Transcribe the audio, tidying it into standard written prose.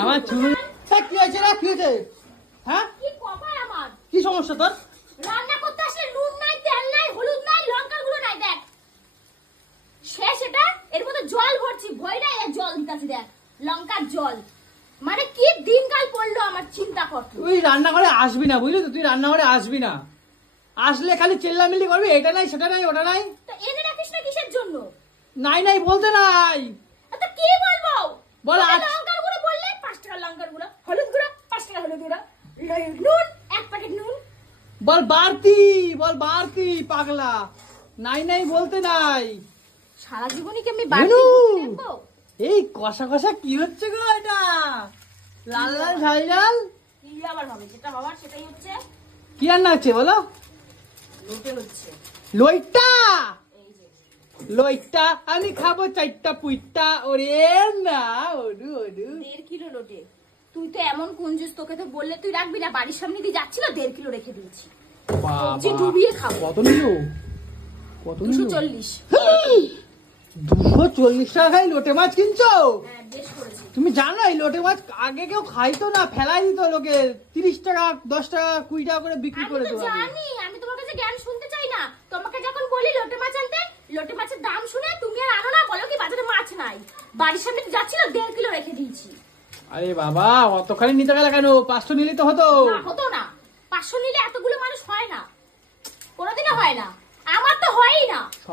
আমার চুল কি হয়েছে রে? কি হয়েছে? হ্যাঁ, কি কপাল আমার। কি সমস্যা তোর? রান্না করতে আসলে নুন নাই, তেল নাই, হলুদ নাই, লঙ্কার গুঁড়ো নাই। দেখ শেষ এটা। এর মধ্যে জল ভরছি, ভয় নাই এর জল দিতাছি। দেখ লঙ্কার জল। মানে কি দিনকাল পড়লো আমার, চিন্তা কর। তুই রান্নাঘরে আসবি না, বুঝলি তো? তুই রান্নাঘরে আসবি না। আসলে খালি চিল্লামিল্লি করবি, এটা নাই সেটা নাই ওটা নাই। তো এনে রাখিস না কিসের জন্য? নাই নাই বলতে নাই। তো কি বলবো? বল আজ লঙ্কার গুঁড়ো বললে 5 টাকা লঙ্কার গুঁড়ো, হলুদ গুঁড়ো 5 টাকা হলুদ গুঁড়ো, নুন 1 প্যাকেট নুন। বল বাড়তি, বল বাড়তি পাগলা। নাই নাই বলতে নাই। সারা জীবনই কি আমি বাড়তি দেখবো? এই কষা কষা কি হচ্ছে গো? এটা লাল লাল ঝাল ঝাল কি আবার হবে? যেটা হওয়ার সেটাই হচ্ছে। কি রান্না হচ্ছে বলো? লোটে হচ্ছে। লইটা, এই যে লইটা আমি খাবো 4টা পুইটা। ওরে না, ওডু ওডু। 1.5 কিলো লোটে। তুই তো এমন কঞ্জুস, তোকে তো বললে তুই রাখবি না। বাড়ির সামনে দিয়ে যাচ্ছিল, 1.5 কিলো রেখে দিয়েছি। সবজি ডুবিয়ে খাবো। কত নিল? কত নিল? 240। 240 টাকায় লোটে মাছ কিনছো? হ্যাঁ, বেশ করেছি। তুমি জানো এই লোটে মাছ আগে কেউ খাইতো না, ফেলাই দিত লোকে। 30 টাকা 10 টাকা 20 টাকা করে বিক্রি আমি করে তো তো আগে। জানি, আমি তোমার কাছে জ্ঞান শুনতে চাই না। তোমাকে যখন বলি লোটে মাছ আনতে, লোটে মাছের দাম শুনে তুমি আর আনো না, বলো কি বাজারে মাছ নাই। বাড়ির সামনে দিয়ে যাচ্ছিল, 1.5 কিলো রেখে দিয়েছি। আরে বাবা, অতখানি নিতে গেলে কেন? 500 নিলে তো হতো। না হতো না। 500 নিলে এতগুলো মানুষ হয় না, কোনোদিনও হয় না। আমার তো হয়ই না।